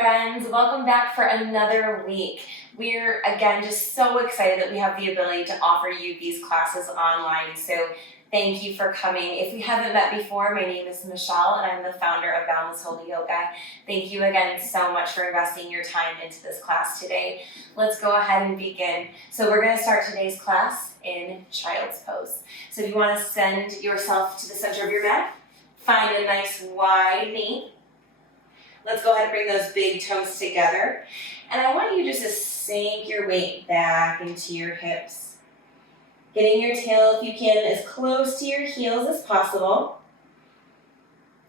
friends, welcome back for another week. We're again just so excited that we have the ability to offer you these classes online, so thank you for coming. If we haven't met before, my name is Michelle and I'm the founder of Boundless Yoga. Thank you again so much for investing your time into this class today. Let's go ahead and begin. So we're going to start today's class in child's pose. So if you want to send yourself to the center of your mat, find a nice wide knee. Let's go ahead and bring those big toes together. And I want you just to sink your weight back into your hips. Getting your tail, if you can, as close to your heels as possible.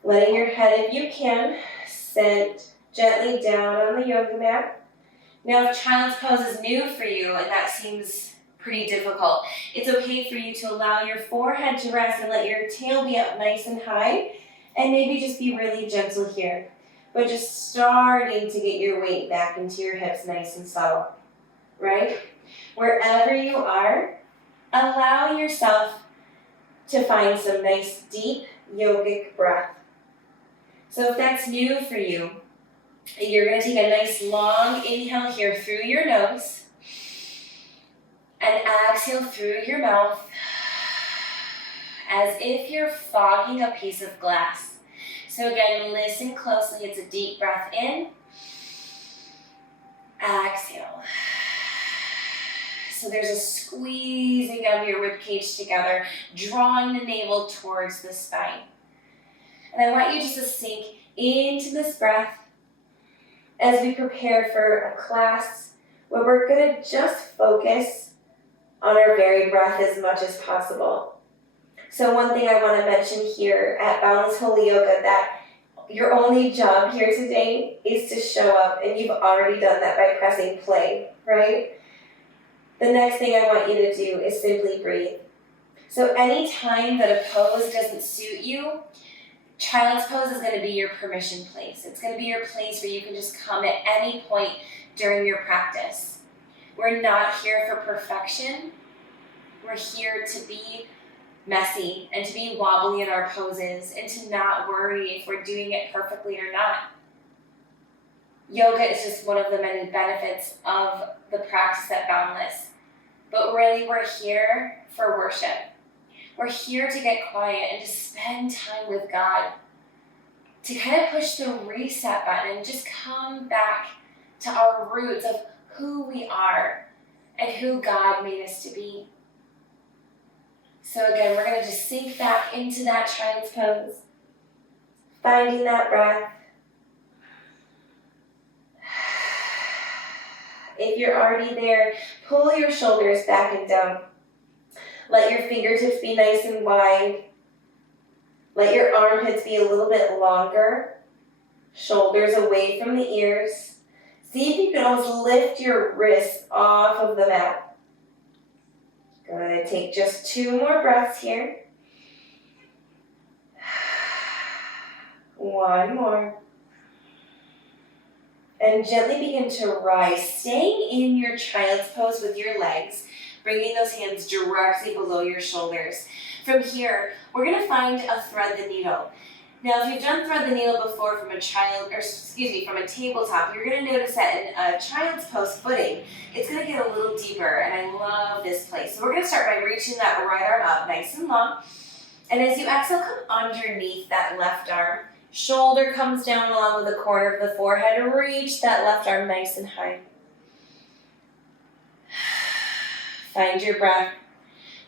Letting your head, if you can, sit gently down on the yoga mat. Now, if child's pose is new for you and that seems pretty difficult, it's okay for you to allow your forehead to rest and let your tail be up nice and high, and maybe just be really gentle here. But just starting to get your weight back into your hips nice and subtle, right? Wherever you are, allow yourself to find some nice deep yogic breath. So if that's new for you, you're going to take a nice long inhale here through your nose and exhale through your mouth as if you're fogging a piece of glass. So again, listen closely. It's a deep breath in. Exhale. So there's a squeezing of your ribcage together, drawing the navel towards the spine. And I want you just to sink into this breath as we prepare for a class where we're going to just focus on our very breath as much as possible. So one thing I want to mention here at Boundless Holy Yoga, that your only job here today is to show up, and you've already done that by pressing play, right? The next thing I want you to do is simply breathe. So any time that a pose doesn't suit you, child's pose is going to be your permission place. It's going to be your place where you can just come at any point during your practice. We're not here for perfection. We're here to be messy and to be wobbly in our poses and to not worry if we're doing it perfectly or not. Yoga is just one of the many benefits of the practice at Boundless. But really, we're here for worship. We're here to get quiet and to spend time with God, to kind of push the reset button and just come back to our roots of who we are and who God made us to be. So again, we're going to just sink back into that child's pose, finding that breath. If you're already there, pull your shoulders back and down. Let your fingertips be nice and wide. Let your armpits be a little bit longer. Shoulders away from the ears. See if you can almost lift your wrists off of the mat. Good. Take just 2 more breaths here. 1 more. And gently begin to rise, staying in your child's pose with your legs, bringing those hands directly below your shoulders. From here, we're going to find a thread the needle. Now, if you've done thread the needle before from a tabletop, you're going to notice that in a child's pose footing, it's going to get a little deeper, and I love this place. So we're going to start by reaching that right arm up nice and long. And as you exhale, come underneath that left arm. Shoulder comes down along with the corner of the forehead. Reach that left arm nice and high. Find your breath.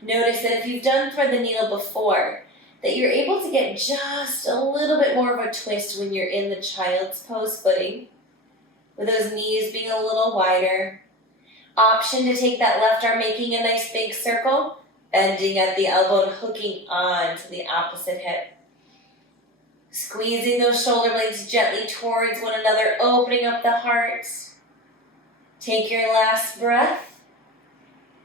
Notice that if you've done thread the needle before, that you're able to get just a little bit more of a twist when you're in the child's pose footing, with those knees being a little wider. Option to take that left arm, making a nice big circle, bending at the elbow and hooking on to the opposite hip. Squeezing those shoulder blades gently towards one another, opening up the heart. Take your last breath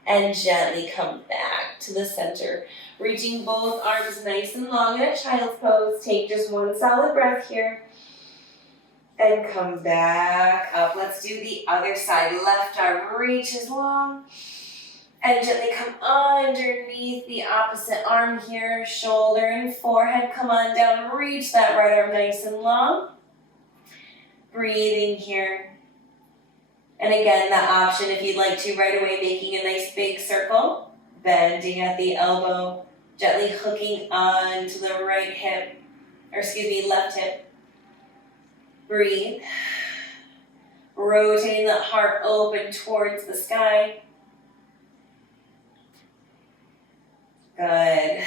and gently come back to the center. Reaching both arms nice and long in a child's pose. Take just 1 solid breath here. And come back up. Let's do the other side. Left arm reaches long. And gently come underneath the opposite arm here. Shoulder and forehead come on down. Reach that right arm nice and long. Breathing here. And again, the option, if you'd like to, right away making a nice big circle, bending at the elbow, gently hooking onto the right hip, left hip. Breathe. Rotating the heart open towards the sky. Good.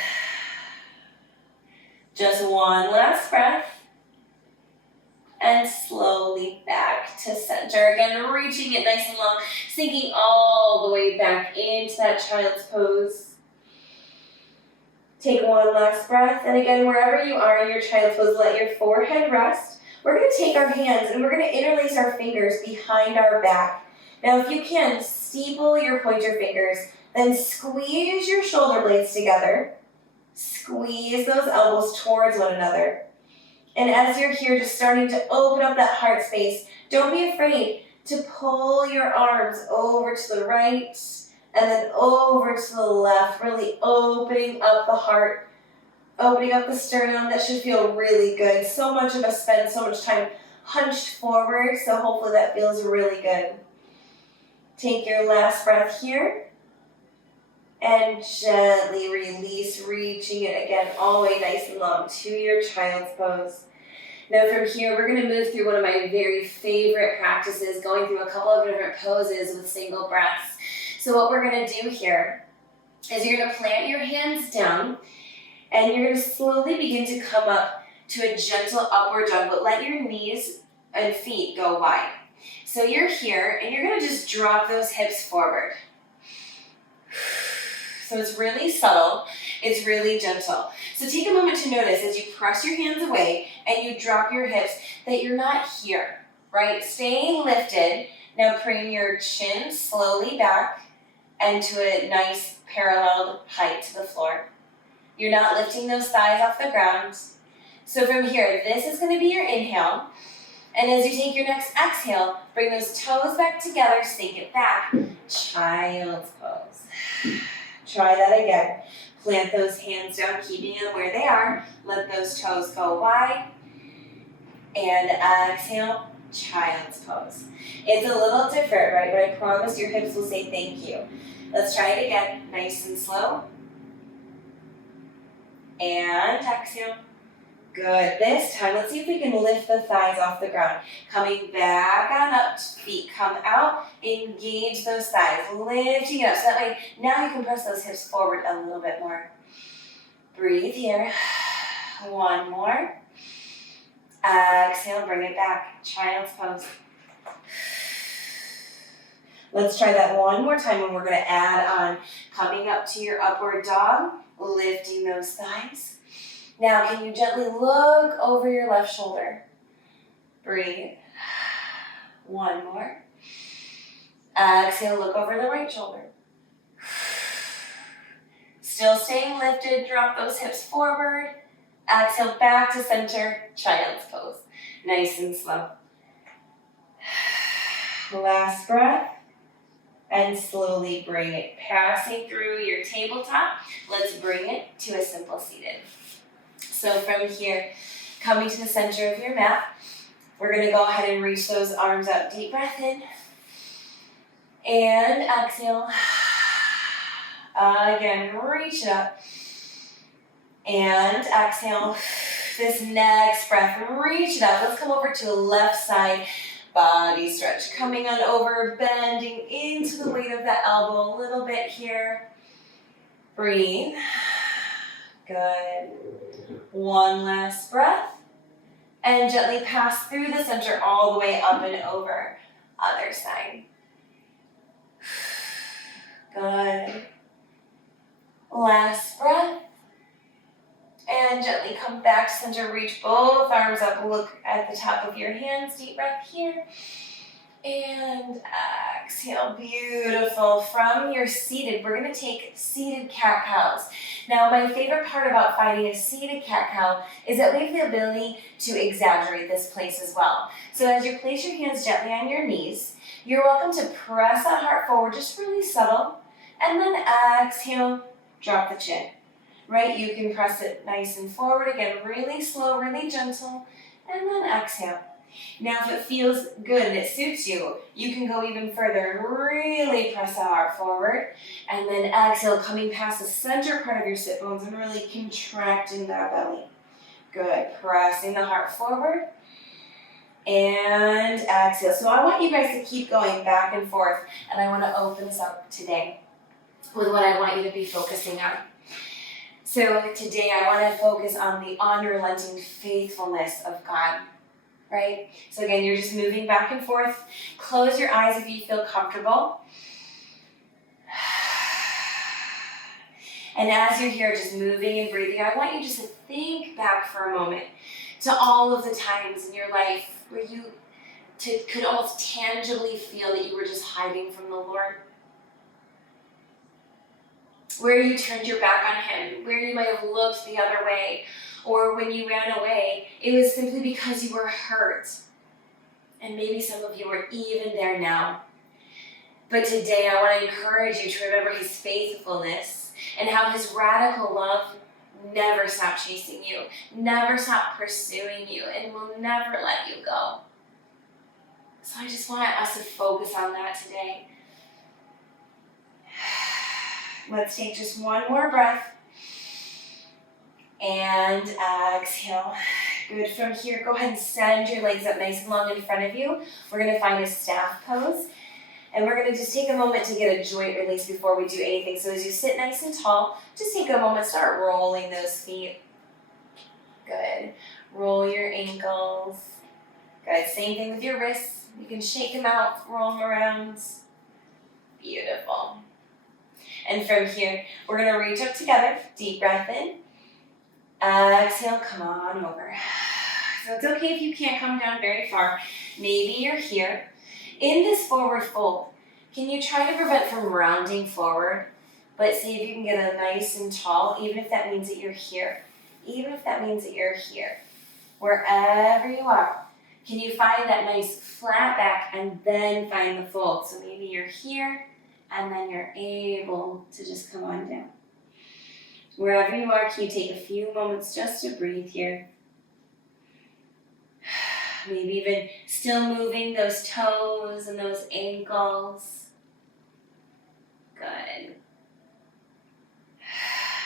Just one last breath. And slowly back to center. Again, reaching it nice and long, sinking all the way back into that child's pose. Take one last breath. And again, wherever you are in your child's pose, let your forehead rest. We're going to take our hands and we're going to interlace our fingers behind our back. Now, if you can, steeple your pointer fingers, then squeeze your shoulder blades together. Squeeze those elbows towards one another. And as you're here, just starting to open up that heart space, don't be afraid to pull your arms over to the right and then over to the left, really opening up the heart, opening up the sternum. That should feel really good. So much of us spend so much time hunched forward, so hopefully that feels really good. Take your last breath here and gently release, reaching it again all the way nice and long to your child's pose. Now from here, we're going to move through one of my very favorite practices, going through a couple of different poses with single breaths. So what we're going to do here is you're going to plant your hands down and you're going to slowly begin to come up to a gentle upward dog, but let your knees and feet go wide. So you're here and you're going to just drop those hips forward. So it's really subtle, it's really gentle. So take a moment to notice as you press your hands away and you drop your hips that you're not here, right? Staying lifted. Now bring your chin slowly back and to a nice parallel height to the floor. You're not lifting those thighs off the ground. So from here, this is going to be your inhale. And as you take your next exhale, bring those toes back together, sink it back. Child's pose. Try that again. Plant those hands down, keeping them where they are. Let those toes go wide. And exhale, child's pose. It's a little different, right? But I promise your hips will say thank you. Let's try it again, nice and slow. And exhale. Good. This time, let's see if we can lift the thighs off the ground. Coming back on up, feet come out, engage those thighs, lifting it up. So that way, now you can press those hips forward a little bit more. Breathe here. One more. Exhale, bring it back. Child's pose. Let's try that one more time and we're going to add on coming up to your upward dog, lifting those thighs. Now, can you gently look over your left shoulder? Breathe. One more. Exhale, look over the right shoulder. Still staying lifted, drop those hips forward. Exhale, back to center, child's pose. Nice and slow. Last breath. And slowly bring it, passing through your tabletop. Let's bring it to a simple seated. So from here, coming to the center of your mat, we're going to go ahead and reach those arms up. Deep breath in. And exhale. Again, reach it up. And exhale. This next breath, reach it up. Let's come over to the left side. Body stretch. Coming on over, bending into the weight of that elbow a little bit here. Breathe. Good. One last breath. And gently pass through the center all the way up and over. Other side. Good. Last breath. And gently come back to center. Reach both arms up. Look at the top of your hands. Deep breath here. And exhale. Beautiful. From your seated, we're going to take seated cat-cows. Now, my favorite part about finding a seated cat-cow is that we have the ability to exaggerate this place as well. So as you place your hands gently on your knees, you're welcome to press that heart forward, just really subtle. And then exhale, drop the chin. Right, you can press it nice and forward. Again, really slow, really gentle. And then exhale. Now if it feels good and it suits you, you can go even further and really press the heart forward. And then exhale, coming past the center part of your sit bones and really contracting that belly. Good, pressing the heart forward. And exhale. So I want you guys to keep going back and forth. And I want to open this up today with what I want you to be focusing on. So today I want to focus on the unrelenting faithfulness of God, right? So again, you're just moving back and forth. Close your eyes if you feel comfortable. And as you're here just moving and breathing, I want you just to think back for a moment to all of the times in your life where you could almost tangibly feel that you were just hiding from the Lord. Where you turned your back on Him, where you might have looked the other way, or when you ran away, it was simply because you were hurt. And maybe some of you are even there now. But today I want to encourage you to remember His faithfulness and how His radical love never stopped chasing you, never stopped pursuing you, and will never let you go. So I just want us to focus on that today. Let's take just one more breath. And exhale. Good. From here, go ahead and send your legs up nice and long in front of you. We're going to find a staff pose. And we're going to just take a moment to get a joint release before we do anything. So as you sit nice and tall, just take a moment, start rolling those feet. Good. Roll your ankles. Good. Same thing with your wrists. You can shake them out, roll them around. Beautiful. And from here, we're going to reach up together. Deep breath in. Exhale, come on over. So it's okay if you can't come down very far. Maybe you're here. In this forward fold, can you try to prevent from rounding forward? But see if you can get a nice and tall, even if that means that you're here. Even if that means that you're here. Wherever you are, can you find that nice flat back and then find the fold? So maybe you're here, and then you're able to just come on down. Wherever you are, can you take a few moments just to breathe here? Maybe even still moving those toes and those ankles. Good.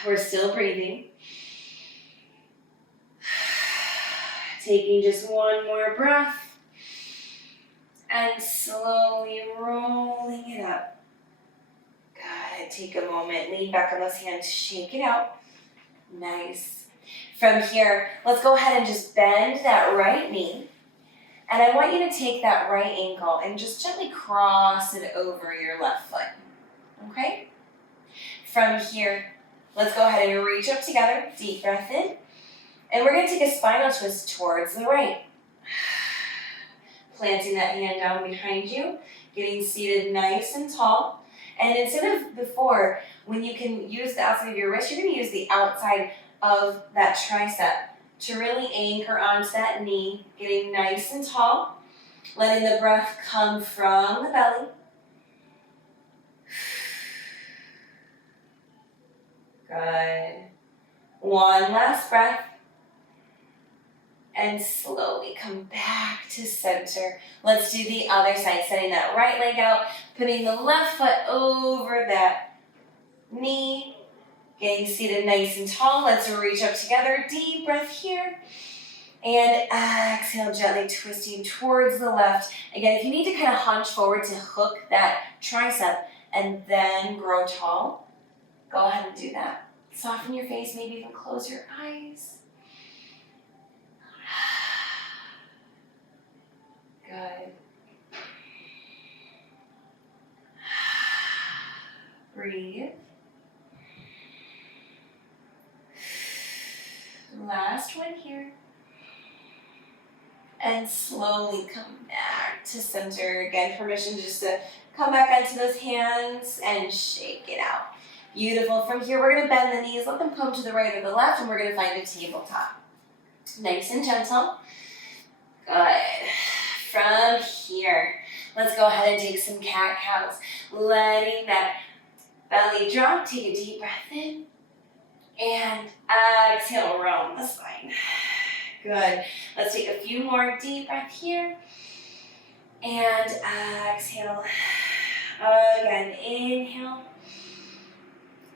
We're still breathing. Taking just one more breath. And slowly rolling it up. Good. Take a moment. Lean back on those hands. Shake it out. Nice. From here, let's go ahead and just bend that right knee. And I want you to take that right ankle and just gently cross it over your left foot. Okay? From here, let's go ahead and reach up together. Deep breath in. And we're going to take a spinal twist towards the right. Planting that hand down behind you. Getting seated nice and tall. And instead of before, when you can use the outside of your wrist, you're going to use the outside of that tricep to really anchor onto that knee, getting nice and tall, letting the breath come from the belly. Good. One last breath. And slowly come back to center. Let's do the other side, setting that right leg out, putting the left foot over that knee, getting seated nice and tall. Let's reach up together. Deep breath here. And exhale, gently twisting towards the left. Again, if you need to kind of hunch forward to hook that tricep and then grow tall, go ahead and do that. Soften your face, maybe even close your eyes. Good. Breathe. Last one here. And slowly come back to center. Again, permission just to come back onto those hands and shake it out. Beautiful. From here, we're going to bend the knees. Let them come to the right or the left, and we're going to find a tabletop. Nice and gentle. Good. From here, let's go ahead and take some cat-cows. Letting that belly drop. Take a deep breath in. And exhale, round the spine. Good. Let's take a few more deep breaths here. And exhale. Again, inhale.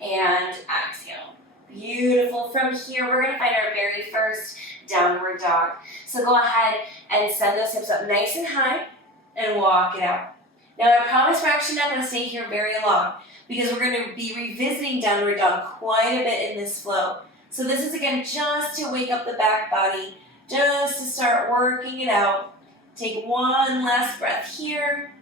And exhale. Beautiful. From here, we're going to find our very first downward dog. So go ahead and send those hips up nice and high and walk it out. Now, I promise we're actually not going to stay here very long because we're going to be revisiting downward dog quite a bit in this flow. So this is, again, just to wake up the back body, just to start working it out. Take one last breath here.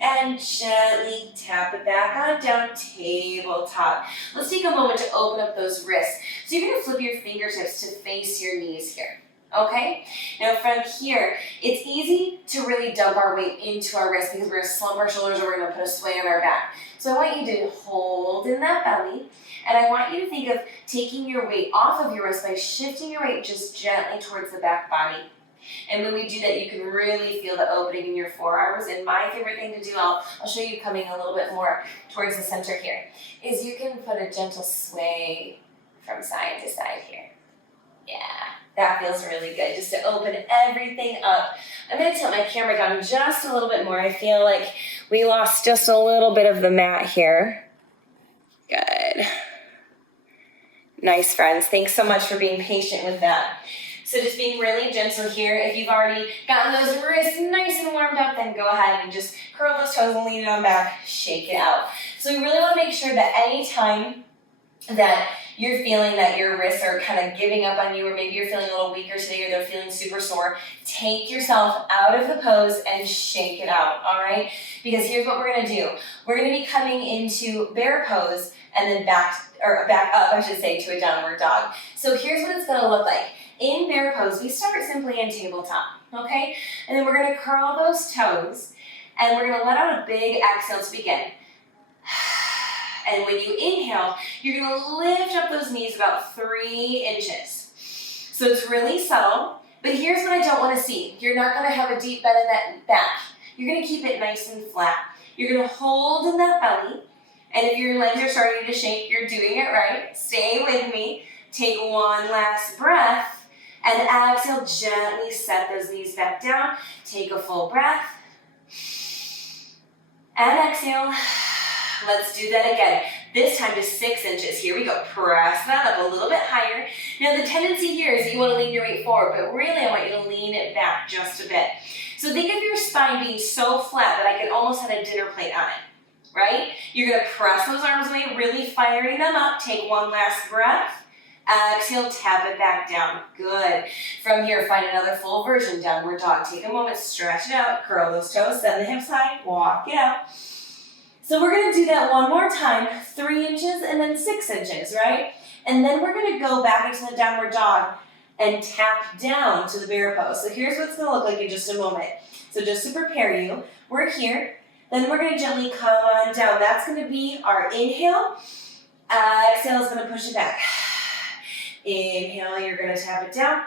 And gently tap it back on down, tabletop. Let's take a moment to open up those wrists. So you're going to flip your fingertips to face your knees here, okay? Now from here, it's easy to really dump our weight into our wrists because we're going to slump our shoulders or we're going to put a sway on our back. So I want you to hold in that belly, and I want you to think of taking your weight off of your wrist by shifting your weight just gently towards the back body. And when we do that, you can really feel the opening in your forearms. And my favorite thing to do, I'll show you coming a little bit more towards the center here, is you can put a gentle sway from side to side here. Yeah, that feels really good, just to open everything up. I'm going to tilt my camera down just a little bit more. I feel like we lost just a little bit of the mat here. Good. Nice, friends. Thanks so much for being patient with that. So just being really gentle here. If you've already gotten those wrists nice and warmed up, then go ahead and just curl those toes and lean it on back, shake it out. So we really want to make sure that any time that you're feeling that your wrists are kind of giving up on you, or maybe you're feeling a little weaker today, or they're feeling super sore, take yourself out of the pose and shake it out, all right? Because here's what we're going to do. We're going to be coming into bear pose and then back up, I should say, to a downward dog. So here's what it's going to look like. In bear pose, we start simply in tabletop, okay? And then we're going to curl those toes, and we're going to let out a big exhale to begin. And when you inhale, you're going to lift up those knees about 3 inches. So it's really subtle, but here's what I don't want to see. You're not going to have a deep bend in that back. You're going to keep it nice and flat. You're going to hold in that belly, and if your legs are starting to shake, you're doing it right. Stay with me. Take one last breath. And exhale, gently set those knees back down. Take a full breath. And exhale. Let's do that again. This time to 6 inches. Here we go. Press that up a little bit higher. Now the tendency here is that you want to lean your weight forward, but really I want you to lean it back just a bit. So think of your spine being so flat that I could almost have a dinner plate on it, right? You're going to press those arms away, really firing them up. Take one last breath. Exhale, tap it back down. Good. From here, find another full version, downward dog. Take a moment, stretch it out, curl those toes, send the hips high, walk it out. So we're going to do that one more time, 3 inches and then 6 inches, right? And then we're going to go back into the downward dog and tap down to the bear pose. So here's what it's going to look like in just a moment. So just to prepare you, we're here. Then we're going to gently come on down. That's going to be our inhale. Exhale is going to push it back. Inhale, you're going to tap it down.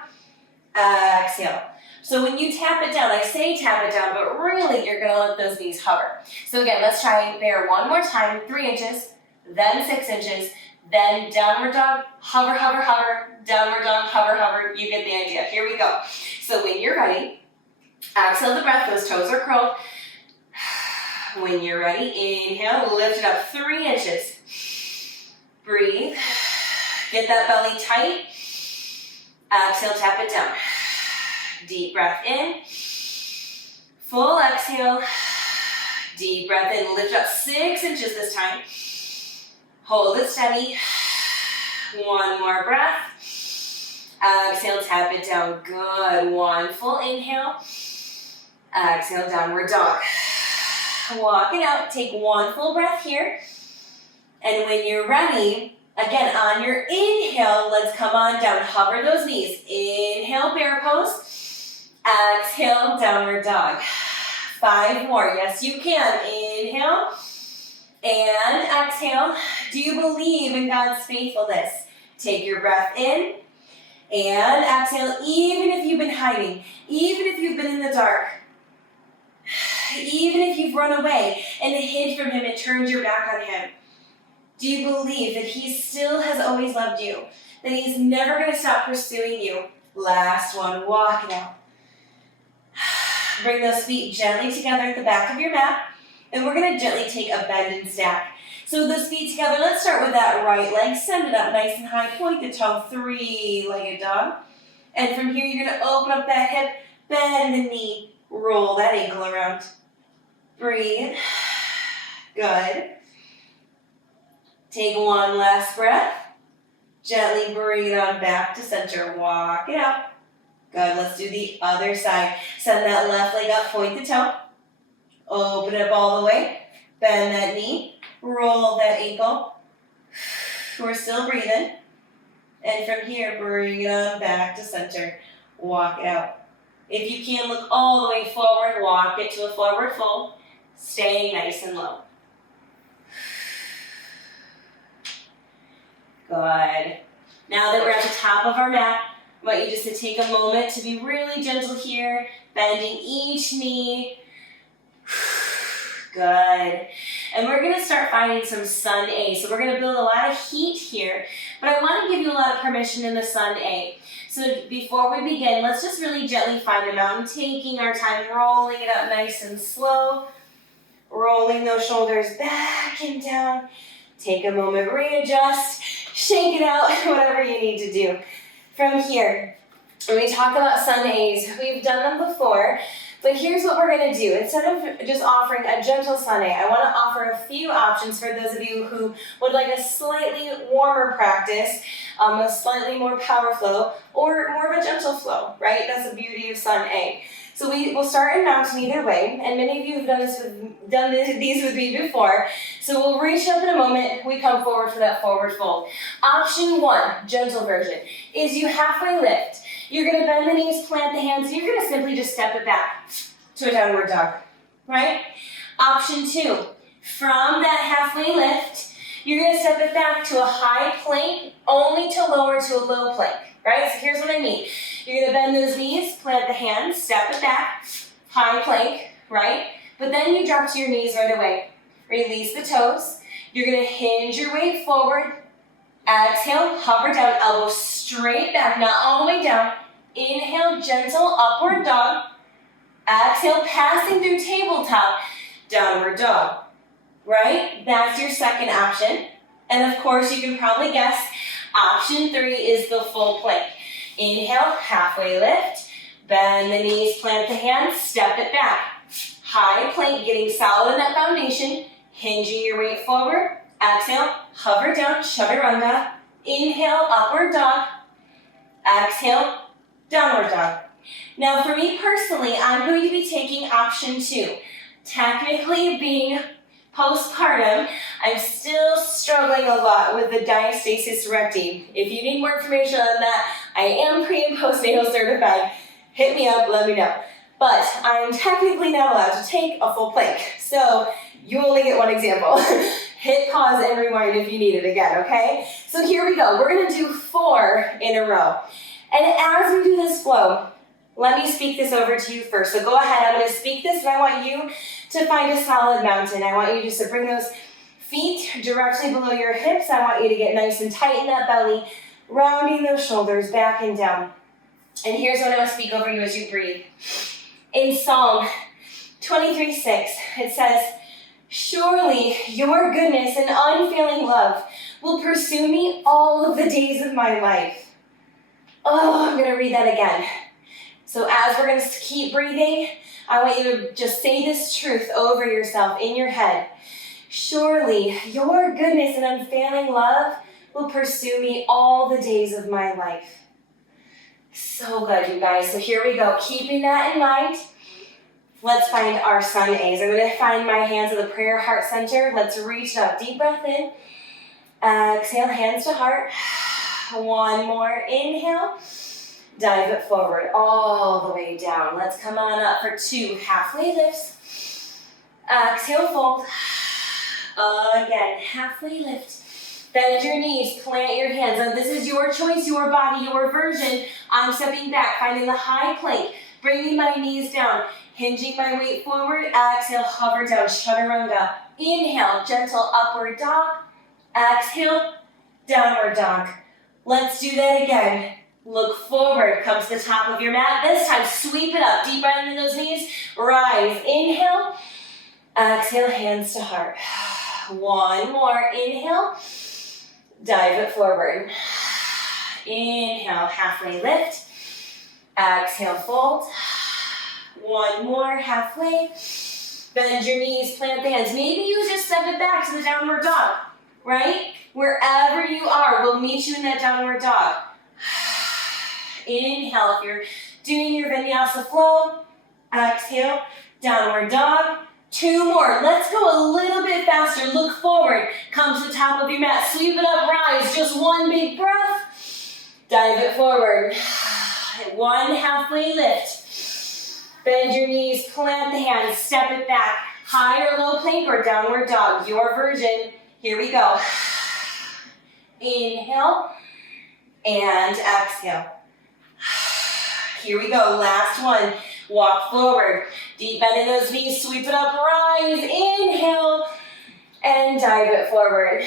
Exhale. So when you tap it down, I say tap it down, but really you're going to let those knees hover. So again, let's try bear one more time, 3 inches, then 6 inches, then downward dog, hover, hover, hover, downward dog, hover, hover. You get the idea. Here we go. So when you're ready, exhale the breath, those toes are curled. When you're ready, inhale, lift it up 3 inches. Breathe. Get that belly tight. Exhale, tap it down. Deep breath in. Full exhale. Deep breath in. Lift up 6 inches this time. Hold it steady. One more breath. Exhale, tap it down. Good. One full inhale. Exhale, downward dog. Walk it out. Take one full breath here. And when you're ready, again, on your inhale, let's come on down. Hover those knees. Inhale, bear pose. Exhale, downward dog. 5 more. Yes, you can. Inhale and exhale. Do you believe in God's faithfulness? Take your breath in and exhale. Even if you've been hiding, even if you've been in the dark, even if you've run away and hid from Him and turned your back on Him, do you believe that He still has always loved you? That He's never going to stop pursuing you? Last one, walk it out. Bring those feet gently together at the back of your mat, and we're gonna gently take a bend and stack. So with those feet together, let's start with that right leg, send it up nice and high, point the toe, three-legged dog. And from here, you're gonna open up that hip, bend the knee, roll that ankle around. Breathe. Good. Take one last breath. Gently bring it on back to center. Walk it out. Good. Let's do the other side. Send that left leg up, point the toe. Open it up all the way. Bend that knee. Roll that ankle. We're still breathing. And from here, bring it on back to center. Walk it out. If you can, look all the way forward. Walk it to a forward fold. Staying nice and low. Good. Now that we're at the top of our mat, I want you just to take a moment to be really gentle here, bending each knee. Good. And we're going to start finding some sun A. So we're going to build a lot of heat here, but I want to give you a lot of permission in the sun A. So before we begin, let's just really gently find a mountain, taking our time, rolling it up nice and slow, rolling those shoulders back and down. Take a moment, readjust, shake it out, whatever you need to do. From here, when we talk about sun A's, we've done them before, but here's what we're going to do. Instead of just offering a gentle sun A, I want to offer a few options for those of you who would like a slightly warmer practice, a slightly more power flow, or more of a gentle flow, right? That's the beauty of sun A. So we will start in mountain either way, and many of you have done these with me before. So we'll reach up in a moment, we come forward for that forward fold. Option one, gentle version, is you halfway lift. You're gonna bend the knees, plant the hands, and you're gonna simply just step it back to a downward dog, right? Option two, from that halfway lift, you're gonna step it back to a high plank, only to lower to a low plank, right? So here's what I mean. You're gonna bend those knees, plant the hands, step it back, high plank, right? But then you drop to your knees right away. Release the toes. You're gonna hinge your weight forward. Exhale, hover down, elbows straight back, not all the way down. Inhale, gentle upward dog. Exhale, passing through tabletop, downward dog, right? That's your second option. And of course, you can probably guess, option three is the full plank. Inhale, halfway lift, bend the knees, plant the hands, step it back. High plank, getting solid in that foundation, hinging your weight forward. Exhale, hover down, chaturanga. Inhale, upward dog. Exhale, downward dog. Now for me personally, I'm going to be taking option two. Technically being postpartum, I'm still struggling a lot with the diastasis recti. If you need more information on that, I am pre- and postnatal certified. Hit me up, let me know. But I'm technically not allowed to take a full plank. So you only get one example. Hit pause and rewind if you need it again, okay? So here we go. We're gonna do 4 in a row. And as we do this flow, let me speak this over to you first. So go ahead, I'm gonna speak this and I want you to find a solid mountain. I want you just to bring those feet directly below your hips. I want you to get nice and tight in that belly, rounding those shoulders back and down. And here's what I want to speak over you as you breathe. In Psalm 23:6, it says, "Surely your goodness and unfailing love will pursue me all of the days of my life." Oh, I'm going to read that again. So as we're going to keep breathing, I want you to just say this truth over yourself in your head. Surely your goodness and unfailing love will pursue me all the days of my life. So good, you guys. So here we go. Keeping that in mind, let's find our sun A's. I'm going to find my hands at the prayer heart center. Let's reach up. Deep breath in. Exhale, hands to heart. One more. Inhale. Dive it forward all the way down. Let's come on up for 2 halfway lifts. Exhale, fold. Again, halfway lift. Bend your knees, plant your hands. Now this is your choice, your body, your version. I'm stepping back, finding the high plank, bringing my knees down, hinging my weight forward. Exhale, hover down, chaturanga. Inhale, gentle upward dog. Exhale, downward dog. Let's do that again. Look forward, come to the top of your mat. This time, sweep it up, deep breath into those knees, rise. Inhale, exhale, hands to heart. One more, inhale, dive it forward. Inhale, halfway lift. Exhale, fold. One more, halfway. Bend your knees, plant the hands. Maybe you just step it back to the downward dog, right? Wherever you are, we'll meet you in that downward dog. Inhale, if you're doing your Vinyasa flow. Exhale, downward dog. Two more. Let's go a little bit faster. Look forward. Come to the top of your mat. Sweep it up, rise. Just one big breath. Dive it forward. One halfway lift. Bend your knees, plant the hands, step it back. High or low plank or downward dog. Your version. Here we go. Inhale and exhale. Here we go. Last one. Walk forward. Deep bend in those knees. Sweep it up. Rise. Inhale. And dive it forward.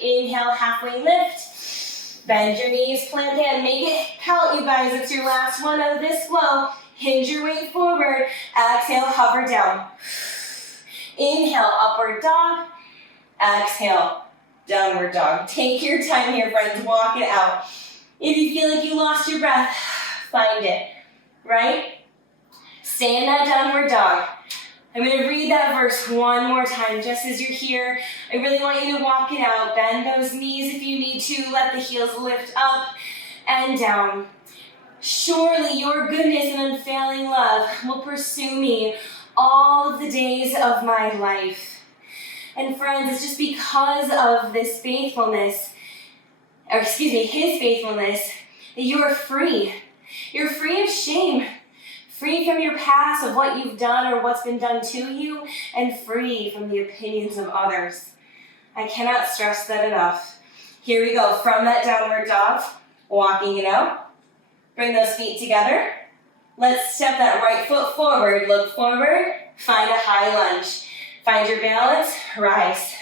Inhale. Halfway lift. Bend your knees. Plant the hand. Make it count, you guys. It's your last one of this flow. Hinge your weight forward. Exhale. Hover down. Inhale. Upward dog. Exhale. Downward dog. Take your time here, friends. Walk it out. If you feel like you lost your breath, find it. Right? Stay in that downward dog. I'm going to read that verse one more time just as you're here. I really want you to walk it out. Bend those knees if you need to. Let the heels lift up and down. Surely your goodness and unfailing love will pursue me all of the days of my life. And friends, it's just because of this faithfulness, his faithfulness, that you are free. You're free of shame. Free from your past of what you've done or what's been done to you, and free from the opinions of others. I cannot stress that enough. Here we go, from that downward dog, walking it out. Bring those feet together. Let's step that right foot forward. Look forward, find a high lunge. Find your balance, rise.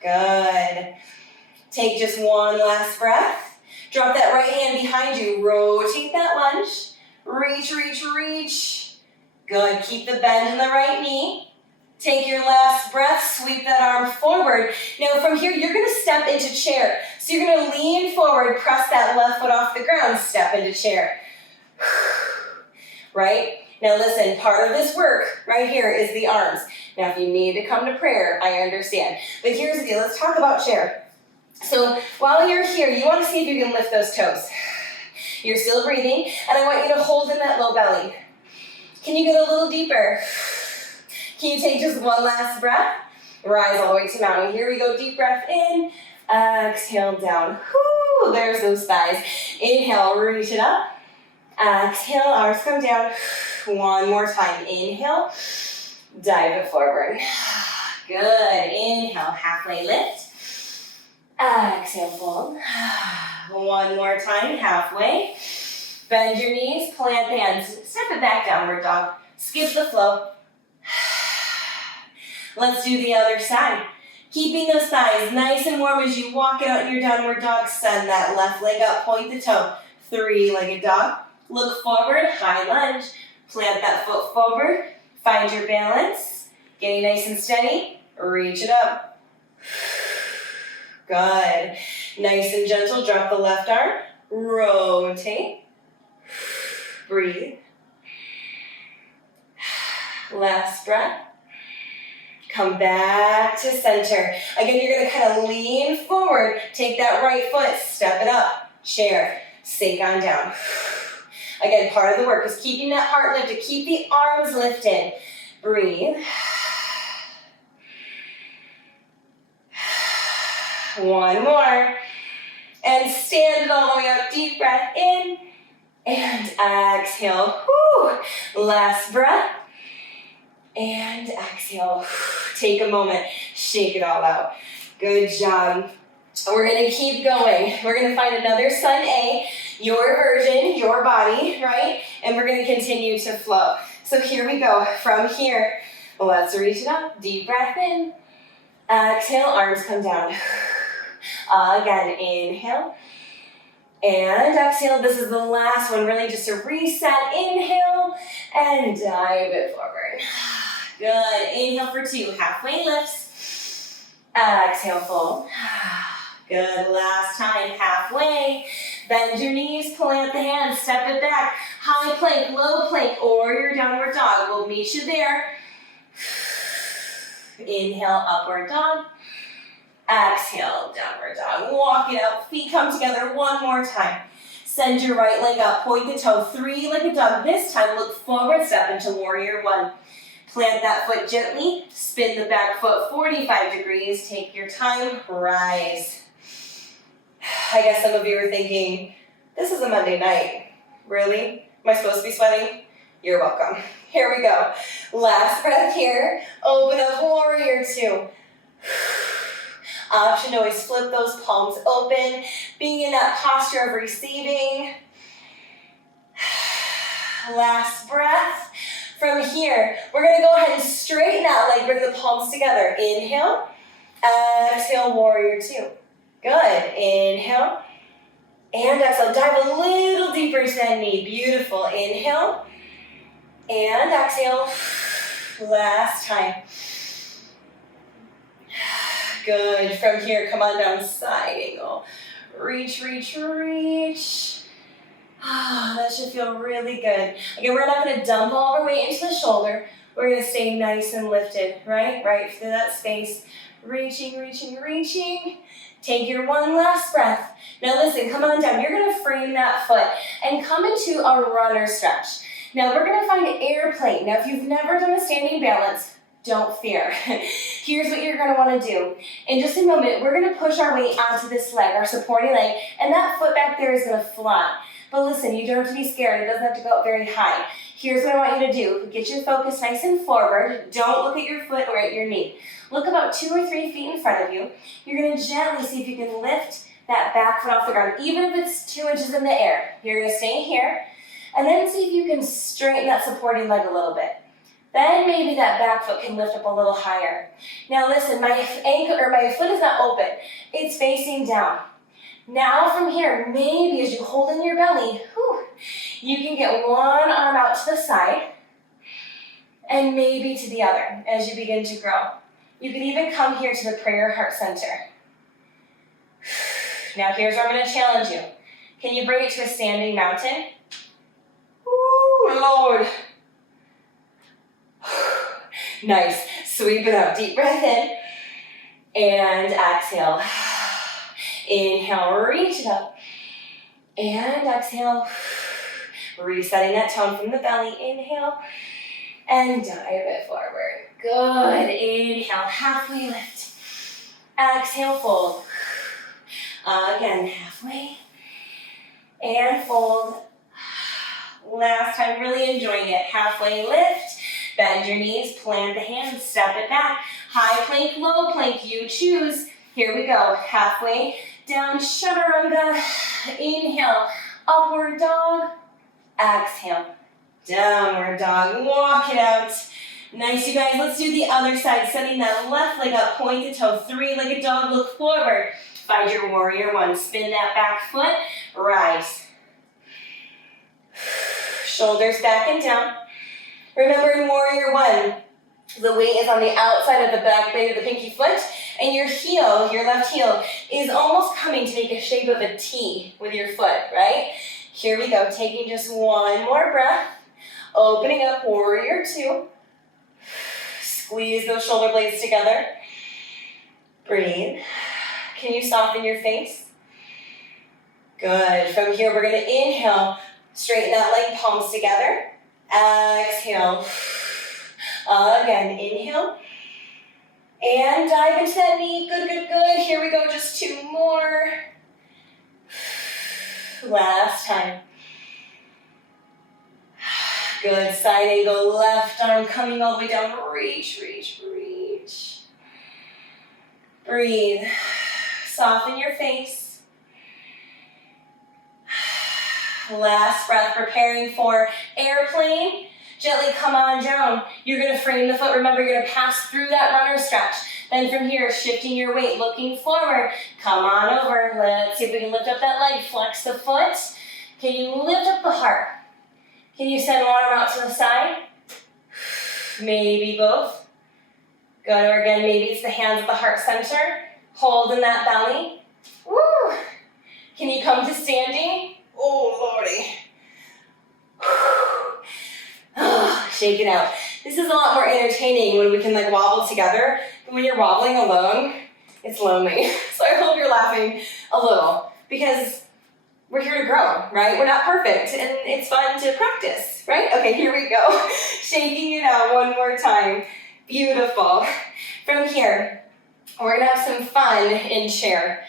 Good. Take just one last breath. Drop that right hand behind you. Rotate that lunge. Reach, reach, reach. Good. Keep the bend in the right knee. Take your last breath. Sweep that arm forward. Now from here, you're going to step into chair. So you're going to lean forward, press that left foot off the ground, step into chair. Right? Now listen, part of this work right here is the arms. Now if you need to come to prayer, I understand. But here's the deal. Let's talk about chair. So while you're here, you want to see if you can lift those toes. You're still breathing, and I want you to hold in that low belly. Can you get a little deeper? Can you take just one last breath? Rise all the way to mountain. Here we go, deep breath in, exhale down. Whoo, there's those thighs. Inhale, reach it up. Exhale, arms come down. One more time. Inhale, dive it forward. Good. Inhale, halfway lift. Exhale, fold. One more time, halfway. Bend your knees, plant the hands. Step it back, downward dog. Skip the flow. Let's do the other side. Keeping those thighs nice and warm as you walk out in your downward dog. Send that left leg up, point the toe. Three-legged dog. Look forward, high lunge. Plant that foot forward. Find your balance. Getting nice and steady. Reach it up. Good. Nice and gentle. Drop the left arm. Rotate. Breathe. Last breath. Come back to center. Again, you're going to kind of lean forward. Take that right foot. Step it up. Chair. Sink on down. Again, part of the work is keeping that heart lifted. Keep the arms lifted. Breathe. One more. And stand it all the way up. Deep breath in. And exhale. Woo. Last breath. And exhale. Take a moment. Shake it all out. Good job. We're going to keep going. We're going to find another Sun A. Your version, your body, right? And we're going to continue to flow. So here we go. From here, let's reach it up. Deep breath in. Exhale. Arms come down. Again, inhale. And exhale. This is the last one, really just a reset. Inhale and dive it forward. Good. Inhale for 2. Halfway lifts. Exhale, fold. Good. Last time. Halfway. Bend your knees, plant the hands, step it back. High plank, low plank, or your downward dog. We'll meet you there. Inhale, upward dog. Exhale, downward dog. Walk it out. Feet come together one more time. Send your right leg up. Point the toe. 3-legged dog. This time, look forward. Step into warrior 1. Plant that foot gently. Spin the back foot 45 degrees. Take your time. Rise. I guess some of you are thinking, this is a Monday night. Really? Am I supposed to be sweating? You're welcome. Here we go. Last breath here. Open up, warrior 2. Option to always flip those palms open. Being in that posture of receiving. Last breath. From here, we're going to go ahead and straighten that leg. Bring the palms together. Inhale. Exhale, warrior 2. Good. Inhale. And exhale. Dive a little deeper into that knee. Beautiful. Inhale. And exhale. Last time. Good. From here, come on down. Side angle. Reach, reach, reach. That should feel really good. Again, we're not going to dump all our weight into the shoulder. We're going to stay nice and lifted, right? Right through that space. Reaching, reaching, reaching. Take your one last breath. Now listen, come on down. You're going to frame that foot and come into a runner stretch. Now we're going to find an airplane. Now if you've never done a standing balance, don't fear. Here's what you're going to want to do. In just a moment, we're going to push our weight onto this leg, our supporting leg, and that foot back there is going to fly. But listen, you don't have to be scared. It doesn't have to go up very high. Here's what I want you to do. Get your focus nice and forward. Don't look at your foot or at your knee. Look about 2 or 3 feet in front of you. You're going to gently see if you can lift that back foot off the ground, even if it's 2 inches in the air. You're going to stay here. And then see if you can straighten that supporting leg a little bit. Then maybe that back foot can lift up a little higher. Now listen, my ankle or my foot is not open. It's facing down. Now from here, maybe as you hold in your belly, you can get one arm out to the side and maybe to the other as you begin to grow. You can even come here to the prayer heart center. Now here's where I'm going to challenge you. Can you bring it to a standing mountain? Ooh, Lord. Nice. Sweep it up. Deep breath in. And exhale. Inhale, reach it up. And exhale. Resetting that tone from the belly. Inhale. And dive it forward. Good. Inhale, halfway lift. Exhale, fold. Again, halfway. And fold. Last time, really enjoying it. Halfway lift. Bend your knees, plant the hands, step it back. High plank, low plank, you choose. Here we go. Halfway down, chaturanga. Inhale, upward dog. Exhale, downward dog. Walk it out. Nice, you guys. Let's do the other side. Setting that left leg up, point the toe. 3-legged dog, look forward. Find your warrior 1. Spin that back foot, rise. Shoulders back and down. Remember in warrior 1, the weight is on the outside of the back blade of the pinky foot, and your heel, your left heel, is almost coming to make a shape of a T with your foot, right? Here we go, taking just one more breath, opening up warrior 2. Squeeze those shoulder blades together. Breathe. Can you soften your face? Good. From here, we're going to inhale, straighten that leg, palms together. Exhale. Again, inhale. And dive into that knee. Good, good, good. Here we go, just 2 more. Last time. Good, side angle, left arm coming all the way down. Reach, reach, reach. Breathe. Soften your face. Last breath, preparing for airplane. Gently come on down. You're gonna frame the foot. Remember, you're gonna pass through that runner stretch. Then from here, shifting your weight, looking forward. Come on over. Let's see if we can lift up that leg. Flex the foot. Can you lift up the heart? Can you send one arm out to the side? Maybe both. Good, or again, maybe it's the hands at the heart center. Hold in that belly. Woo! Can you come to standing? Oh, Lordy. Shake it out. This is a lot more entertaining when we can like wobble together. But when you're wobbling alone, it's lonely. So I hope you're laughing a little because we're here to grow, right? We're not perfect and it's fun to practice, right? Okay, here we go. Shaking it out one more time. Beautiful. From here, we're gonna have some fun in chair.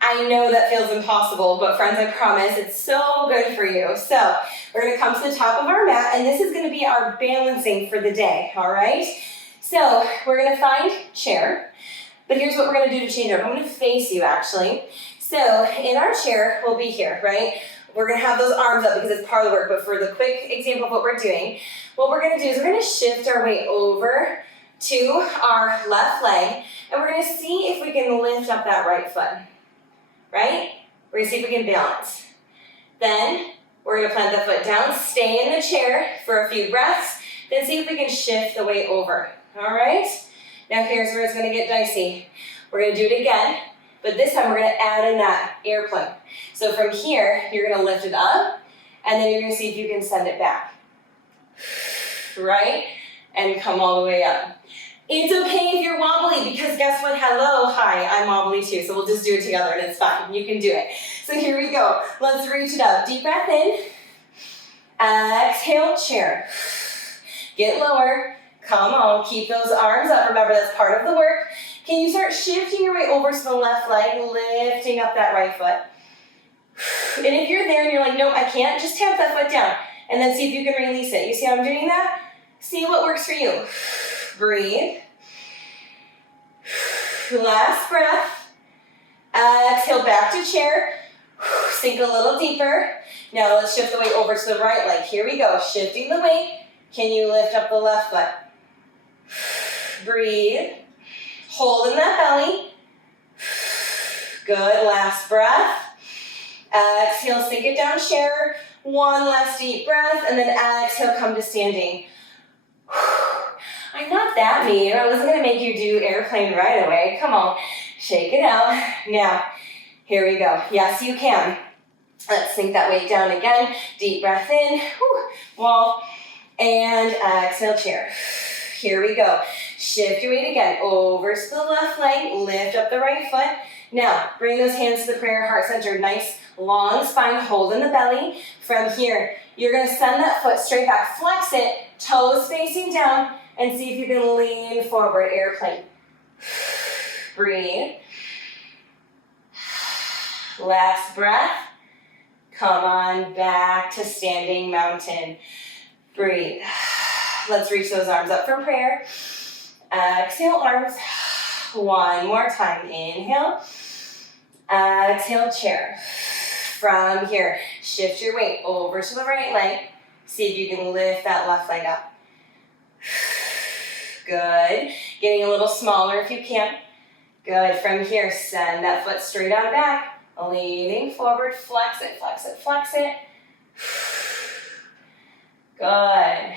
I know that feels impossible, but friends, I promise it's so good for you. So we're gonna come to the top of our mat, and this is gonna be our balancing for the day, all right? So we're gonna find chair, but here's what we're gonna do to change it up. I'm gonna face you, actually. So in our chair, we'll be here, right? We're gonna have those arms up because it's part of the work, but for the quick example of what we're doing, what we're gonna do is we're gonna shift our weight over to our left leg, and we're gonna see if we can lift up that right foot, right? We're gonna see if we can balance. Then we're gonna plant the foot down, stay in the chair for a few breaths, then see if we can shift the weight over, all right? Now here's where it's gonna get dicey. We're gonna do it again, but this time we're gonna add in that airplane. So from here, you're gonna lift it up, and then you're gonna see if you can send it back, right? And come all the way up. It's okay if you're wobbly because guess what? Hello, hi, I'm wobbly too. So we'll just do it together and it's fine. You can do it. So here we go. Let's reach it up. Deep breath in. Exhale, chair. Get lower. Come on, keep those arms up. Remember, that's part of the work. Can you start shifting your weight over to the left leg, lifting up that right foot? And if you're there and you're like, nope, I can't, just tap that foot down and then see if you can release it. You see how I'm doing that? See what works for you. Breathe. Last breath. Exhale back to chair. Sink a little deeper. Now let's shift the weight over to the right leg. Here we go. Shifting the weight. Can you lift up the left foot? Breathe. Hold in that belly. Good. Last breath. Exhale, sink it down, chair. One last deep breath, and then exhale, come to standing. I'm not that mean. I wasn't going to make you do airplane right away. Come on, shake it out. Now, here we go. Yes, you can. Let's sink that weight down again. Deep breath in, wall, and exhale, chair. Here we go. Shift your weight again over to the left leg. Lift up the right foot. Now, bring those hands to the prayer heart center. Nice long spine, hold in the belly. From here, you're going to send that foot straight back. Flex it, toes facing down, and see if you can lean forward, airplane. Breathe. Last breath. Come on back to standing mountain. Breathe. Let's reach those arms up for prayer. Exhale, arms. One more time. Inhale. Exhale, chair. From here, shift your weight over to the right leg. See if you can lift that left leg up. Good. Getting a little smaller if you can. Good. From here, send that foot straight on back. Leaning forward, flex it, flex it, flex it. Good.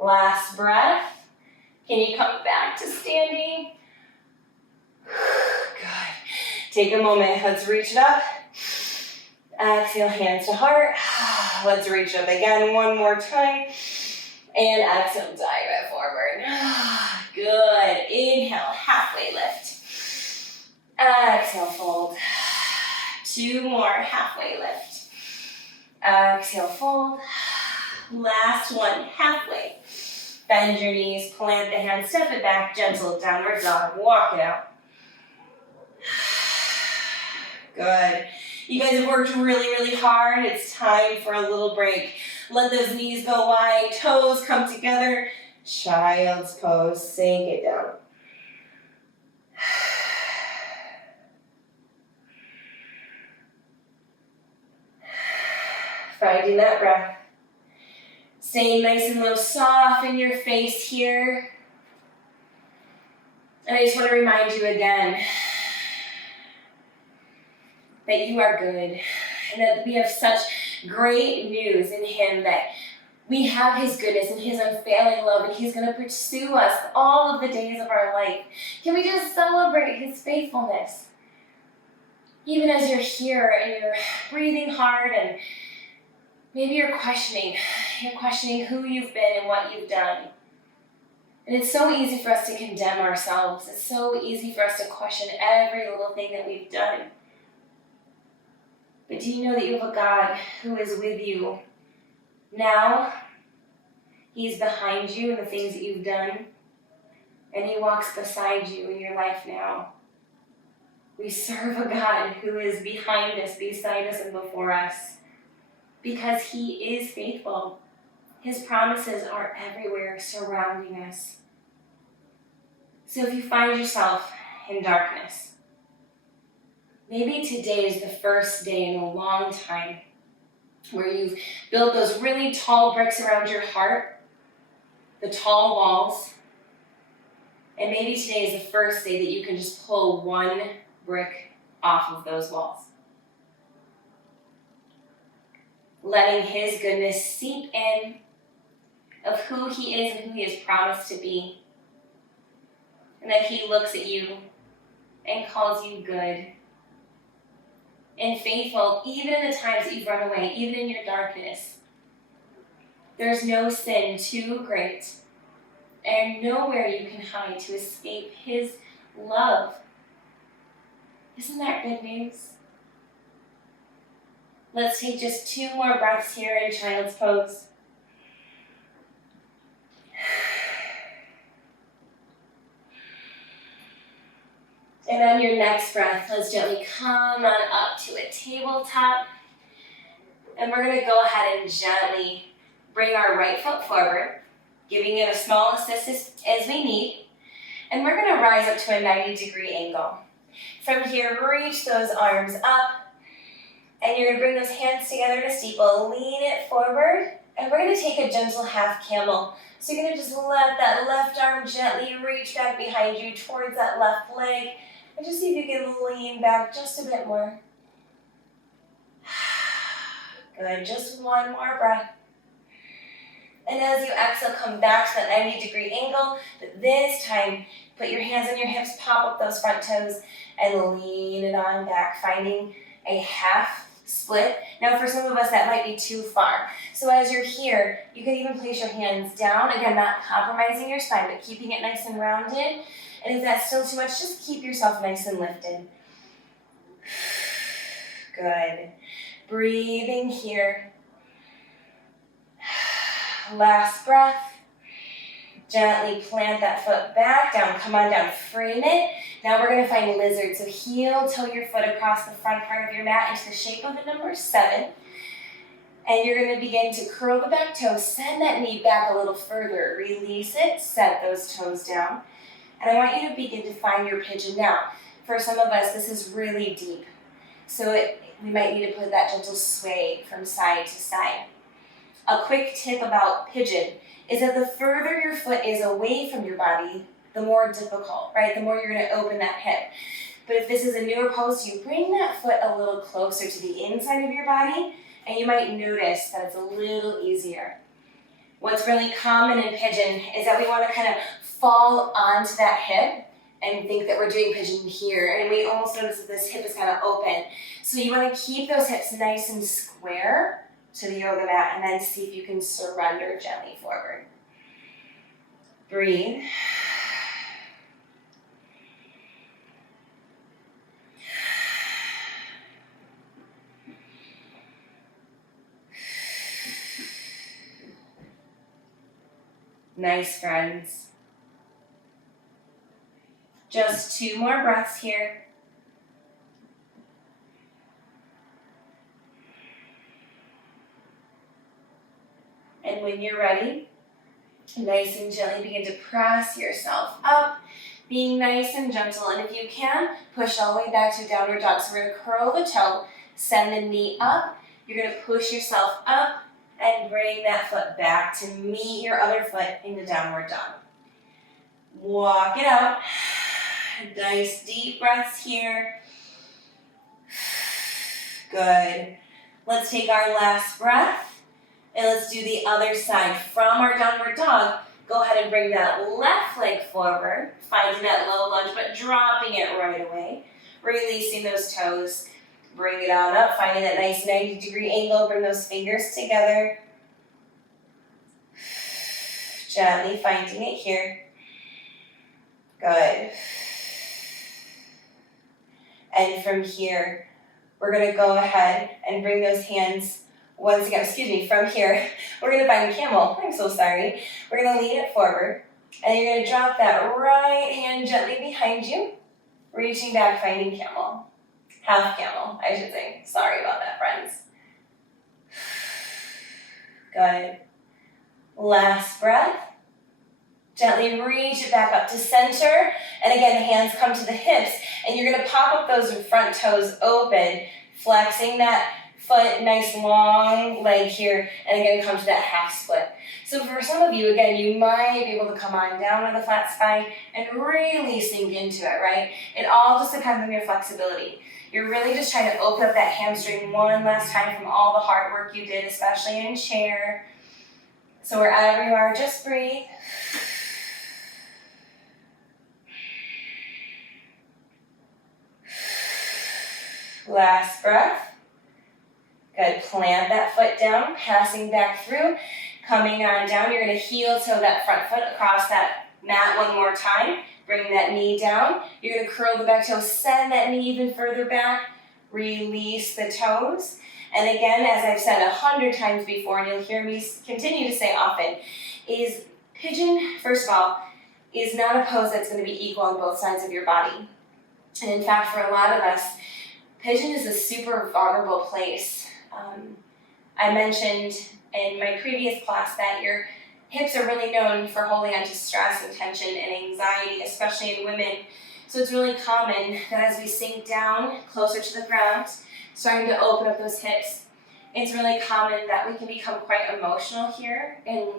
Last breath. Can you come back to standing? Good. Take a moment. Let's reach it up. Exhale, hands to heart. Let's reach up again one more time. And exhale, dive it forward. Good. Inhale, halfway lift. Exhale, fold. Two more, halfway lift. Exhale, fold. Last one, halfway. Bend your knees, plant the hands, step it back, gentle downward dog, walk it out. Good. You guys have worked really, really hard. It's time for a little break. Let those knees go wide, toes come together. Child's pose, sink it down. Finding that breath. Staying nice and low, soften your face here. And I just want to remind you again that you are good and that we have such great news in Him, that we have His goodness and His unfailing love, and He's going to pursue us all of the days of our life. Can we just celebrate His faithfulness? Even as you're here and you're breathing hard, and maybe you're questioning who you've been and what you've done. And it's so easy for us to condemn ourselves. It's so easy for us to question every little thing that we've done. But do you know that you have a God who is with you now? He's behind you in the things that you've done, and He walks beside you in your life now. We serve a God who is behind us, beside us, and before us, because He is faithful. His promises are everywhere, surrounding us. So if you find yourself in darkness, maybe today is the first day in a long time where you've built those really tall bricks around your heart, the tall walls, and maybe today is the first day that you can just pull one brick off of those walls. Letting His goodness seep in of who He is and who He has promised to be. And that He looks at you and calls you good and faithful, even in the times that you've run away, even in your darkness. There's no sin too great and nowhere you can hide to escape His love. Isn't that good news? Let's take just 2 more breaths here in child's pose. And on your next breath, let's gently come on up to a tabletop. And we're going to go ahead and gently bring our right foot forward, giving it a small assist as we need. And we're going to rise up to a 90-degree angle. From here, reach those arms up. And you're going to bring those hands together in a steeple. Lean it forward. And we're going to take a gentle half camel. So you're going to just let that left arm gently reach back behind you towards that left leg. And just see if you can lean back just a bit more. Good, just one more breath. And as you exhale, come back to that 90-degree angle. But this time, put your hands on your hips, pop up those front toes, and lean it on back, finding a half split. Now for some of us, that might be too far. So as you're here, you can even place your hands down. Again, not compromising your spine, but keeping it nice and rounded. And if that's still too much, just keep yourself nice and lifted. Good. Breathing here. Last breath. Gently plant that foot back down. Come on down, frame it. Now we're going to find lizard. So heel toe your foot across the front part of your mat into the shape of a number 7. And you're going to begin to curl the back toes. Send that knee back a little further. Release it. Set those toes down. And I want you to begin to find your pigeon. Now, for some of us, this is really deep. So we might need to put that gentle sway from side to side. A quick tip about pigeon is that the further your foot is away from your body, the more difficult, right? The more you're going to open that hip. But if this is a newer pose, you bring that foot a little closer to the inside of your body, and you might notice that it's a little easier. What's really common in pigeon is that we want to kind of fall onto that hip and think that we're doing pigeon here, and we almost notice that this hip is kind of open. So you want to keep those hips nice and square to the yoga mat, and then see if you can surrender gently forward. Breathe. Nice, friends. Just 2 more breaths here. And when you're ready, nice and gently begin to press yourself up, being nice and gentle. And if you can, push all the way back to downward dog. So we're going to curl the toe, send the knee up. You're going to push yourself up and bring that foot back to meet your other foot in the downward dog. Walk it out. Nice deep breaths here. Good. Let's take our last breath and let's do the other side. From our downward dog, go ahead and bring that left leg forward, finding that low lunge, but dropping it right away. Releasing those toes. Bring it on up, finding that nice 90-degree angle. Bring those fingers together. Gently finding it here. Good. And from here, we're going to go ahead and bring those hands once again, from here, we're going to find camel. I'm so sorry. We're going to lean it forward, and you're going to drop that right hand gently behind you, reaching back, finding camel. Half camel, I should say. Sorry about that, friends. Good. Last breath. Gently reach it back up to center. And again, hands come to the hips, and you're going to pop up those front toes open, flexing that foot, nice long leg here, and again, come to that half split. So for some of you, again, you might be able to come on down on the flat spine and really sink into it, right? It all just depends on your flexibility. You're really just trying to open up that hamstring one last time from all the hard work you did, especially in chair. So wherever you are, just breathe. Last breath. Good, plant that foot down, passing back through, coming on down. You're going to heel toe that front foot across that mat one more time. Bring that knee down. You're going to curl the back toe, send that knee even further back. Release the toes. And again, as I've said 100 times before, and you'll hear me continue to say often, is pigeon, first of all, is not a pose that's going to be equal on both sides of your body. And in fact, for a lot of us, pigeon is a super vulnerable place. I mentioned in my previous class that your hips are really known for holding on to stress and tension and anxiety, especially in women. So it's really common that as we sink down closer to the ground, starting to open up those hips, it's really common that we can become quite emotional here in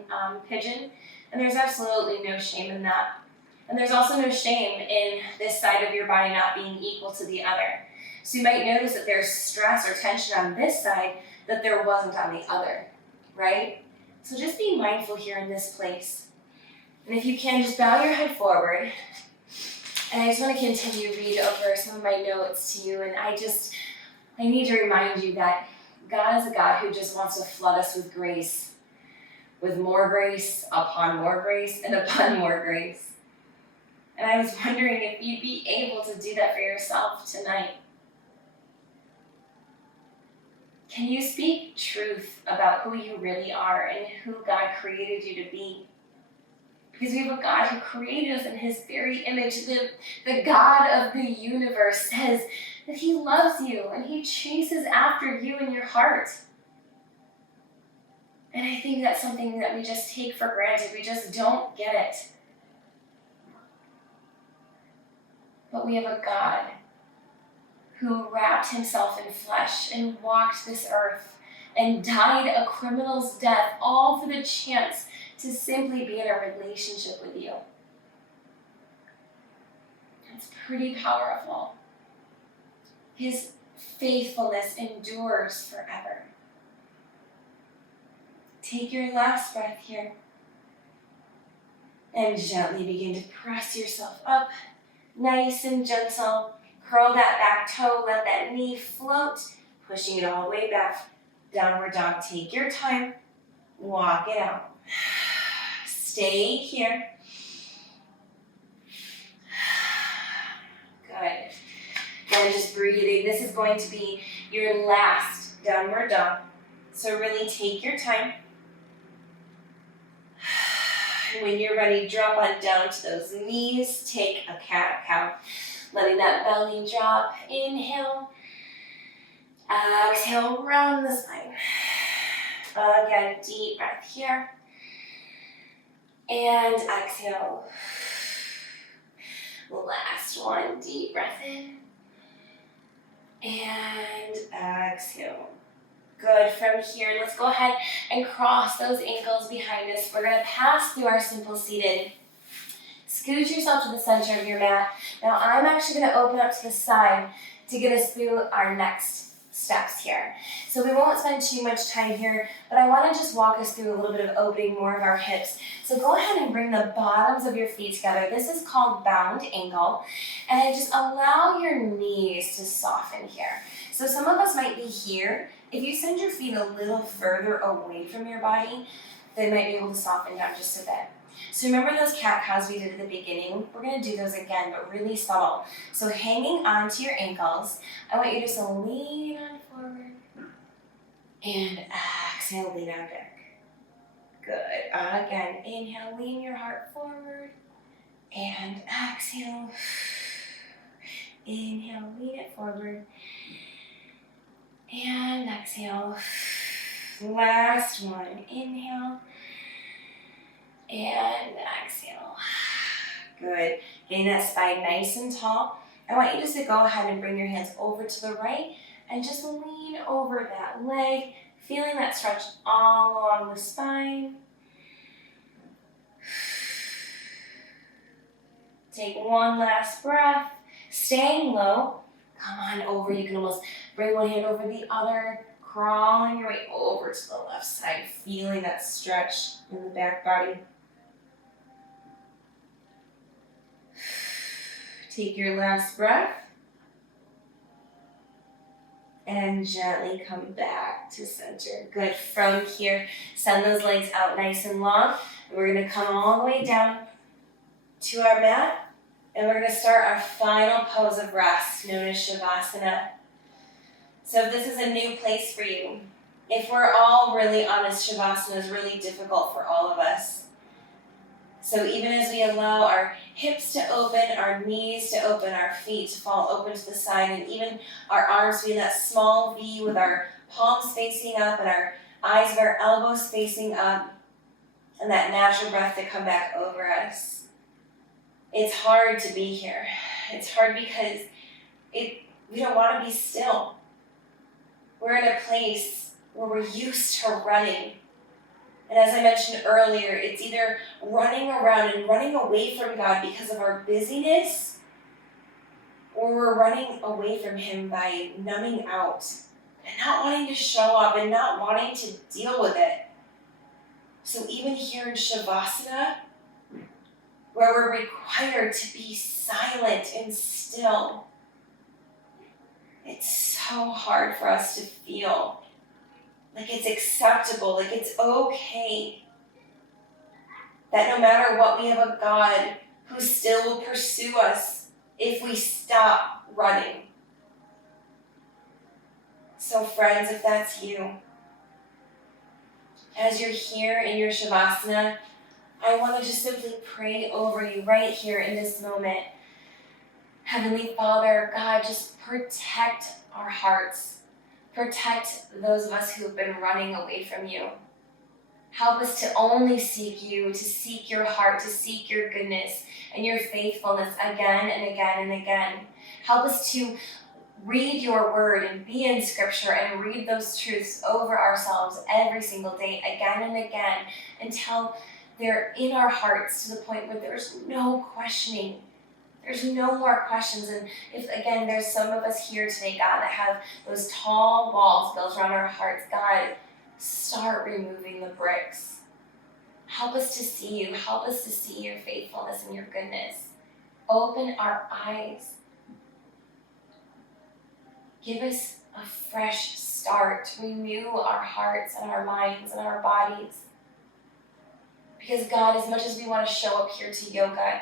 pigeon, and there's absolutely no shame in that. And there's also no shame in this side of your body not being equal to the other. So you might notice that there's stress or tension on this side that there wasn't on the other, right? So just be mindful here in this place. And if you can, just bow your head forward. And I just want to continue to read over some of my notes to you. And I need to remind you that God is a God who just wants to flood us with grace more grace, upon more grace, and upon more grace. And I was wondering if you'd be able to do that for yourself tonight. Can you speak truth about who you really are and who God created you to be? Because we have a God who created us in His very image. The God of the universe says that He loves you and He chases after you in your heart. And I think that's something that we just take for granted. We just don't get it. But we have a God who wrapped Himself in flesh and walked this earth and died a criminal's death, all for the chance to simply be in a relationship with you. It's pretty powerful. His faithfulness endures forever. Take your last breath here and gently begin to press yourself up, nice and gentle. Curl that back toe, let that knee float, pushing it all the way back. Downward dog, take your time, walk it out. Stay here. Good. And just breathing. This is going to be your last downward dog. So really take your time. When you're ready, drop on down to those knees. Take a cat-cow. Letting that belly drop. Inhale. Exhale, round the spine. Again, deep breath here. And exhale. Last one, deep breath in. And exhale. Good. From here, let's go ahead and cross those ankles behind us. We're going to pass through our simple seated. Scoot yourself to the center of your mat. Now I'm actually going to open up to the side to get us through our next steps here. So we won't spend too much time here, but I want to just walk us through a little bit of opening more of our hips. So go ahead and bring the bottoms of your feet together. This is called bound ankle. And then just allow your knees to soften here. So some of us might be here. If you send your feet a little further away from your body, they might be able to soften down just a bit. So remember those cat-cows we did at the beginning? We're going to do those again, but really subtle. So hanging onto your ankles, I want you just to lean on forward and exhale, lean on back. Good. Again, inhale, lean your heart forward and exhale. Inhale, lean it forward and exhale. Last one. Inhale. And exhale. Good. Getting that spine nice and tall. I want you just to go ahead and bring your hands over to the right and just lean over that leg, feeling that stretch all along the spine. Take one last breath. Staying low. Come on over. You can almost bring one hand over the other, crawling your way over to the left side, feeling that stretch in the back body. Take your last breath and gently come back to center. Good. From here, send those legs out nice and long. We're going to come all the way down to our mat, and we're going to start our final pose of rest, known as Shavasana. So if this is a new place for you, if we're all really honest, Shavasana is really difficult for all of us. So even as we allow our hips to open, our knees to open, our feet to fall open to the side, and even our arms to be in that small V with our palms facing up and our eyes of our elbows facing up, and that natural breath to come back over us. It's hard to be here. It's hard because we don't want to be still. We're in a place where we're used to running. And as I mentioned earlier, it's either running around and running away from God because of our busyness, or we're running away from Him by numbing out and not wanting to show up and not wanting to deal with it. So even here in Shavasana, where we're required to be silent and still, it's so hard for us to feel like it's acceptable, like it's okay. That no matter what, we have a God who still will pursue us if we stop running. So friends, if that's you, as you're here in your Shavasana, I want to just simply pray over you right here in this moment. Heavenly Father, God, just protect our hearts. Protect those of us who have been running away from you. Help us to only seek you, to seek your heart, to seek your goodness and your faithfulness again and again and again. Help us to read your word and be in Scripture and read those truths over ourselves every single day, again and again, until they're in our hearts to the point where there's no questioning. There's no more questions. And if, again, there's some of us here today, God, that have those tall walls built around our hearts, God, start removing the bricks. Help us to see you. Help us to see your faithfulness and your goodness. Open our eyes. Give us a fresh start. Renew our hearts and our minds and our bodies. Because God, as much as we want to show up here to yoga,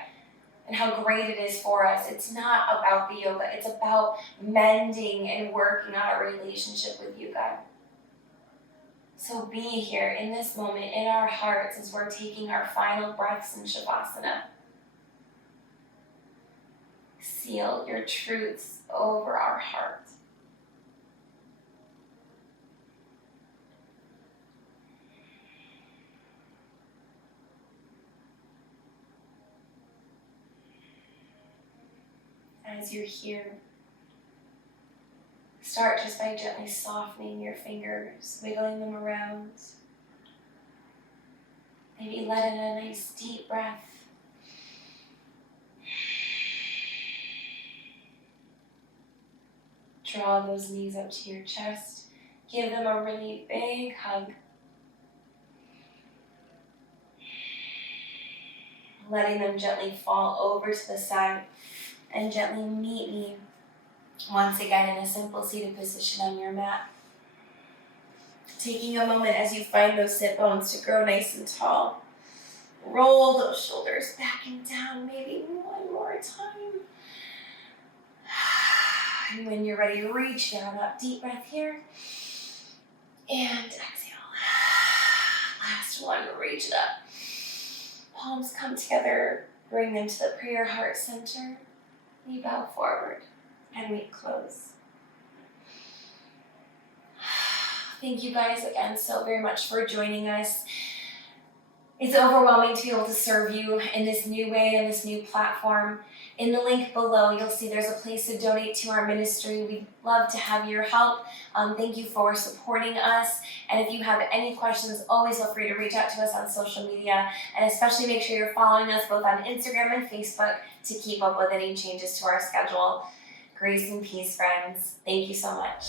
and how great it is for us, it's not about the yoga. It's about mending and working on our relationship with you, God. So be here in this moment in our hearts as we're taking our final breaths in Shavasana. Seal your truths over our heart. As you're here, Start just by gently softening your fingers, wiggling them around. Maybe let in a nice deep breath. Draw those knees up to your chest. Give them a really big hug. Letting them gently fall over to the side and gently meet me once again in a simple seated position on your mat. Taking a moment as you find those sit bones to grow nice and tall. Roll those shoulders back and down, maybe one more time. And when you're ready, reach down up. Deep breath here. And exhale. Last one, reach it up. Palms come together, bring them to the prayer heart center. We bow forward and we close. Thank you guys again so very much for joining us. It's overwhelming to be able to serve you in this new way, in this new platform. In the link below, you'll see there's a place to donate to our ministry. We'd love to have your help. Thank you for supporting us. And if you have any questions, always feel free to reach out to us on social media. And especially make sure you're following us both on Instagram and Facebook to keep up with any changes to our schedule. Grace and peace, friends. Thank you so much.